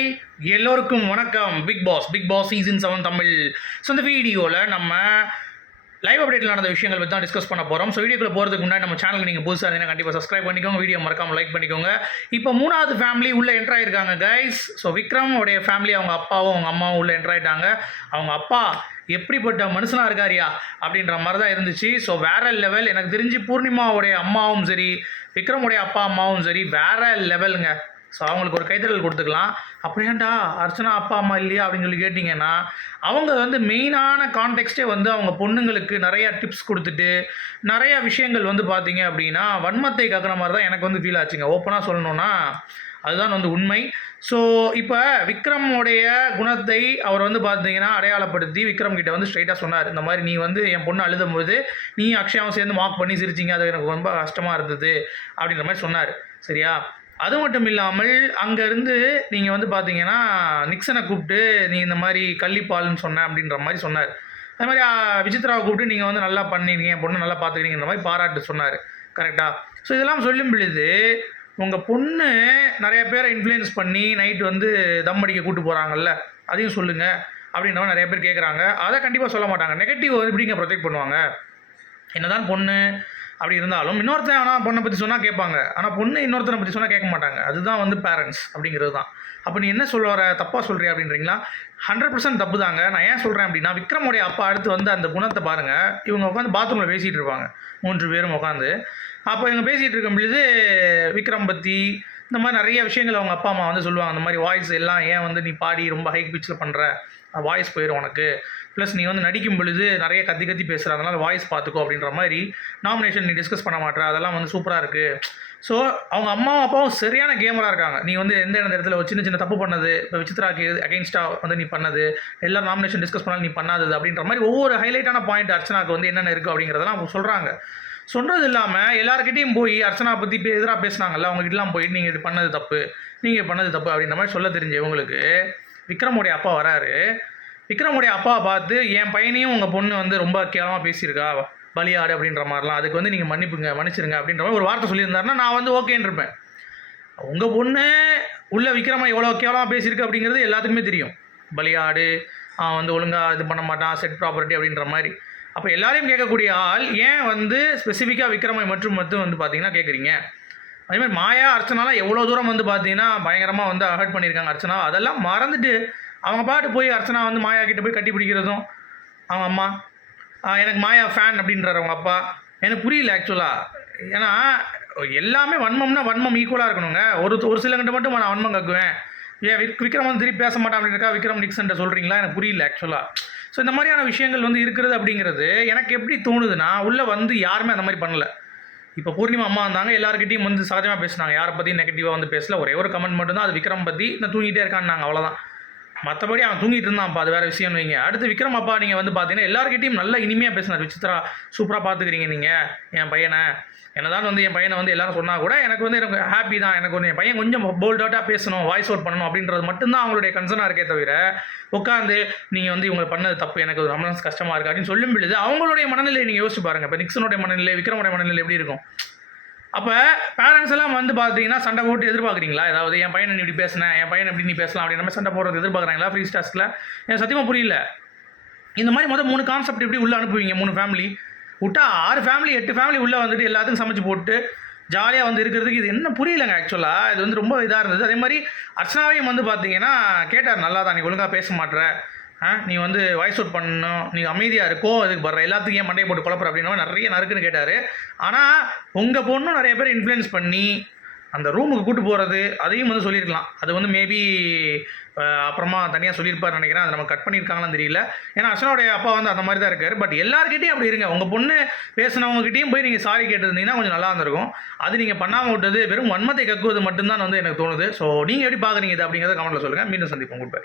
Hi எல்லோருக்கும் வணக்கம். Big boss big boss season seven Tamil. So இந்த வீடியோவில் நம்ம லைவ் அப்டேட்டில் நடந்த விஷயங்கள் பற்றி தான் டிஸ்கஸ் பண்ண போகிறோம் ஸோ வீடியோக்குள்ள போகிறதுக்கு முன்னாடி நம்ம சேனலுக்கு நீங்கள் புதுசாக இருந்தீங்கன்னா கண்டிப்பாக சப்ஸ்கிரைப் பண்ணிக்கோங்க. வீடியோ மறக்காமல் லைக் பண்ணிக்கோங்க. இப்போ மூணாவது ஃபேமிலி உள்ளே என்ட்ரு ஆயிருக்காங்க கைஸ் ஸோ விக்ரம் உடைய ஃபேமிலி அவங்க அப்பாவும் அவங்க அம்மாவும் உள்ளே என்ட்ராயிட்டாங்க அவங்க அப்பா எப்படிப்பட்ட மனுஷனாக இருக்காரியா அப்படின்ற மாதிரி தான் இருந்துச்சு. ஸோ வேற லெவல் எனக்கு தெரிஞ்சு பூர்ணிமாவுடைய அம்மாவும் சரி விக்ரமுடைய அப்பா அம்மாவும் சரி வேற லெவலுங்க ஸோ அவங்களுக்கு ஒரு கைத்தறல் கொடுத்துக்கலாம். அப்படியாண்டா அர்ச்சனா அப்பா அம்மா இல்லையா அப்படின்னு சொல்லி கேட்டிங்கன்னா அவங்க வந்து மெயினான கான்டெக்ஸ்டே வந்து அவங்க பொண்ணுங்களுக்கு நிறையா டிப்ஸ் கொடுத்துட்டு நிறைய விஷயங்கள் வந்து பார்த்தீங்க அப்படின்னா வன்மத்தை கக்கிற மாதிரி தான் எனக்கு வந்து ஃபீல் ஆச்சுங்க. ஓப்பனாக சொல்லணும்னா அதுதான் வந்து உண்மை. ஸோ இப்போ விக்ரமுடைய குணத்தை அவர் வந்து பார்த்தீங்கன்னா அடையாளப்படுத்தி விக்ரம் கிட்ட வந்து ஸ்ட்ரைட்டாக சொன்னார். இந்த மாதிரி நீ வந்து என் பொண்ணு அழுதும்போது நீ அக்ஷயாவும் சேர்ந்து மார்க் பண்ணி சிரிச்சிங்க. அது எனக்கு ரொம்ப கஷ்டமாக இருந்தது அப்படின்ற மாதிரி சொன்னார். சரியா? அது மட்டும் இல்லாமல் அங்கேருந்து நீங்கள் வந்து பார்த்தீங்கன்னா நிக்சனை கூப்பிட்டு நீ இந்த மாதிரி கள்ளிப்பால்னு சொன்ன அப்படின்ற மாதிரி சொன்னார். அது மாதிரி விசித்ராவை கூப்பிட்டு நீங்கள் வந்து நல்லா பண்ணிருக்கீங்க என் பொண்ணு நல்லா பார்த்துக்கிறீங்கிற மாதிரி பாராட்டு சொன்னார். கரெக்டாக ஸோ இதெல்லாம் சொல்லும் பொழுது உங்கள் பொண்ணு நிறைய பேரை இன்ஃப்ளூயன்ஸ் பண்ணி நைட்டு வந்து தம் அடிக்க கூட்டு போகிறாங்கல்ல அதையும் சொல்லுங்கள் அப்படின்ற நிறைய பேர் கேட்குறாங்க அதை கண்டிப்பாக சொல்ல மாட்டாங்க. நெகட்டிவ் வந்து எப்படிங்க ப்ரொடெக்ட் பண்ணுவாங்க? என்னதான் பொண்ணு அப்படி இருந்தாலும் இன்னொருத்தன் ஆனால் பொண்ணை பற்றி சொன்னால் கேட்பாங்க. ஆனால் பொண்ணு இன்னொருத்தனை பற்றி சொன்னால் கேட்க மாட்டாங்க. அதுதான் வந்து பேரண்ட்ஸ் அப்படிங்கிறது தான். அப்போ நீ என்ன சொல்ல வர? தப்பாக சொல்கிறியா அப்படின்றீங்களா? ஹண்ட்ரட் பர்சன்ட் தப்பு தாங்க நான் ஏன் சொல்கிறேன் அப்படின்னா விக்ரமுடைய அப்பா அடுத்து வந்து அந்த குணத்தை பாருங்கள் இவங்க உட்காந்து பாத்ரூமில் பேசிகிட்டு இருப்பாங்க. மூன்று பேரும் உட்காந்து அப்போ இவங்க பேசிகிட்டு இருக்கும் பொழுது விக்ரம் பற்றி இந்த மாதிரி நிறைய விஷயங்கள் அவங்க அப்பா அம்மா வந்து சொல்லுவாங்க. அந்த மாதிரி வாய்ஸ் எல்லாம் ஏன் வந்து நீ பாடி ரொம்ப ஹை பிச்சில் பண்ணுற வாய்ஸ் போயிடும் உனக்கு. ப்ளஸ் நீ வந்து நடிக்கும் பொழுது நிறைய கத்தி கத்தி பேசுகிற அதனால் வாய்ஸ் பார்த்துக்கோ அப்படின்ற மாதிரி நாமினேஷன் நீ டிஸ்கஸ் பண்ண மாட்டேற. அதெல்லாம் வந்து சூப்பராக இருக்குது ஸோ அவங்க அம்மாவும் அப்பாவும் சரியான கேமராக இருக்காங்க. நீ வந்து எந்த எந்த இடத்துல ஒரு சின்ன சின்ன தப்பு பண்ணது இப்போ விசித்ராக்கு அகேன்ஸ்டாக வந்து நீ பண்ணது எல்லா நாமினேஷன் டிஸ்கஸ் பண்ணாலும் நீ பண்ணாதது அப்படின்ற மாதிரி ஒவ்வொரு ஹைலைட்டான பாயிண்ட் அர்ச்சனாக்கு வந்து என்னென்ன இருக்குது அப்படிங்கிறதெல்லாம் அவங்க சொல்கிறாங்க சொல்கிறது இல்லாமல் எல்லாருக்கிட்டையும் போய் அர்ச்சனா பற்றி இப்போ எதிராக பேசுனாங்கல்ல அவங்ககிட்டலாம் போய் நீங்கள் இது பண்ணது தப்பு நீங்கள் பண்ணது தப்பு அப்படின்ற மாதிரி சொல்ல தெரிஞ்ச இவங்களுக்கு விக்ரமுடைய அப்பா வராரு. விக்ரமுடைய அப்பாவை பார்த்து என் பையனையும் உங்கள் பொண்ணு வந்து ரொம்ப கேவலமாக பேசியிருக்கா பலியாடு அப்படின்ற மாதிரிலாம். அதுக்கு வந்து நீங்கள் மன்னிப்புங்க மன்னிச்சிருங்க அப்படின்ற மாதிரி ஒரு வார்த்தை சொல்லியிருந்தாருன்னா நான் வந்து ஓகேன்னு இருப்பேன் உங்கள் பொண்ணு உள்ள விக்ரமா எவ்வளோ கேவலமாக பேசியிருக்கு அப்படிங்கிறது எல்லாத்துக்குமே தெரியும். பலியாடு அவன் வந்து ஒழுங்காக இது பண்ண மாட்டான் செட் ப்ராப்பர்ட்டி அப்படின்ற மாதிரி. அப்போ எல்லாரையும் கேட்கக்கூடிய ஆள் ஏன் வந்து ஸ்பெசிஃபிக்காக விக்ரமை மற்றும் மட்டும் வந்து பார்த்தீங்கன்னா கேட்குறீங்க அதே மாதிரி மாயா அர்ச்சனாலாம் எவ்வளோ தூரம் வந்து பார்த்தீங்கன்னா பயங்கரமாக வந்து ஹர்ட் பண்ணியிருக்காங்க அர்ச்சனா. அதெல்லாம் மறந்துட்டு அவங்க பாட்டு போய் அர்ச்சனா வந்து மாயா கிட்ட போய் கட்டி பிடிக்கிறதும் அவங்க அம்மா எனக்கு மாயா ஃபேன் அப்படின்றார் அவங்க அப்பா. எனக்கு புரியல ஆக்சுவலாக ஏன்னா எல்லாமே வன்மம்னா வன்மம் ஈக்குவலாக இருக்கணுங்க. ஒரு ஒரு சிலங்கிட்ட மட்டும் நான் வன்மம் கக்குவேன். ஏன் விக் விக்ரம் வந்து திருப்பி பேச மாட்டான் அப்படின்றக்கா விக்ரம் நிக்சன்ட்ட சொல்கிறீங்களா எனக்கு புரியல ஆக்சுவலாக ஸோ இந்த மாதிரியான விஷயங்கள் வந்து இருக்கிறது அப்படிங்கிறது எனக்கு எப்படி தோணுதுன்னா உள்ளே வந்து யாருமே அந்த மாதிரி பண்ணலை. இப்போ பூர்ணிமா அம்மா வந்தாங்க எல்லாருக்கிட்டையும் வந்து சகஜமாக பேசினாங்க. யாரை பற்றியும் நெகட்டிவாக வந்து பேசல. ஒரே ஒரு கமெண்ட் மட்டும்தான். அது விக்ரம் பற்றி நான் தூங்கிட்டே இருக்கான்னாங்க. அவ்வளோதான் மற்றபடி அவன் தூங்கிட்டு இருந்தான்ப்பா அது வேறு விஷயம் வைங்க. அடுத்து விக்ரம் அப்பா நீங்கள் வந்து பார்த்தீங்கன்னா எல்லாருக்கிட்டையும் நல்லா இனிமையாக பேசினார் விசித்ரா சூப்பராக பார்த்துக்கிறீங்க நீங்கள் என் பையனை. என்னதான் வந்து என் பையனை வந்து எல்லாரும் சொன்னால் கூட எனக்கு வந்து எனக்கு ஹாப்பி தான். எனக்கு வந்து என் பையன் கொஞ்சம் போல்ட் அவுட்டாக பேசணும் வாய்ஸ் அவுட் பண்ணணும் அப்படின்றது மட்டும்தான் அவங்களுடைய கன்சர்னாக இருக்கே தவிர உட்காந்து நீங்கள் வந்து இவங்க பண்ணது தப்பு எனக்கு ரொம்ப மனசு கஷ்டமாக இருக்குது அப்படின்னு சொல்லும் பொழுது அவங்களுடைய மனநிலை நீங்கள் யோசிச்சு பாருங்கள் இப்போ நிக்சனுடைய மனநிலை விக்ரமுடைய மனநிலை எப்படி இருக்கும்? அப்போ பேரண்ட்ஸ் எல்லாம் வந்து பார்த்தீங்கன்னா சண்டை போட்டு எதிர்பார்க்குறீங்களா? ஏதாவது என் பையனை நீ இப்படி பேசினேன் என் பையன் இப்படி நீ பேசலாம் அப்படின்ற மாதிரி சண்டை போடுறது எதிர்பார்க்குறாங்களா? ஃப்ரீ ஸ்டாஸ்க்கில் எனக்கு சத்தியமாக புரியல. இந்த மாதிரி மொதல் மூணு கான்செப்ட் எப்படி உள்ளே அனுப்புவீங்க? மூணு ஃபேமிலி விட்டா ஆறு ஃபேமிலி எட்டு ஃபேமிலி உள்ளே வந்துட்டு எல்லாத்துக்கும் சமைச்சு போட்டு ஜாலியாக வந்து இருக்கிறதுக்கு இது என்ன புரியலங்க ஆக்சுவலாக இது வந்து ரொம்ப இதாக இருந்தது. அதே மாதிரி அர்ச்சனாவையும் வந்து பார்த்தீங்கன்னா கேட்டார் நல்லா தான் நீ ஒழுங்காக பேச மாட்டேற நீ வந்து வாய்ஸ் அவுட் பண்ணணும். நீ அமைதியாக இருக்கோ அதுக்கு வர்ற எல்லாத்துக்கும் ஏன் மண்டையை போட்டு குழப்பற அப்படின்னா நிறைய நறுக்குன்னு கேட்டார். ஆனால் உங்கள் பொண்ணும் நிறைய பேர் இன்ஃப்ளூயன்ஸ் பண்ணி அந்த ரூமுக்கு கூட்டு போகிறது அதையும் வந்து சொல்லியிருக்கலாம். அது வந்து மேபி அப்புறமா தனியாக சொல்லியிருப்பார் நினைக்கிறேன். அதை நம்ம கட் பண்ணியிருக்காங்களான்னு தெரியல. ஏன்னா அர்ச்சனாவுடைய அப்பா வந்து அந்த மாதிரி தான் இருக்கார். பட் எல்லாருக்கிட்டையும் அப்படி இருங்க. உங்கள் பொண்ணு பேசினவங்ககிட்டையும் போய் நீங்கள் சாரி கேட்டிருந்தீங்கன்னா கொஞ்சம் நல்லா இருந்திருக்கும். அது நீங்கள் பண்ணாமல் விட்டது வெறும் வன்மத்தை கக்குவது மட்டும்தான் வந்து எனக்கு தோணுது. ஸோ நீங்கள் எப்படி பார்க்குறீங்க இது அப்படிங்கிறத கமெண்ட்டில் சொல்லுங்கள் மீண்டும் சந்திப்போம். Good bye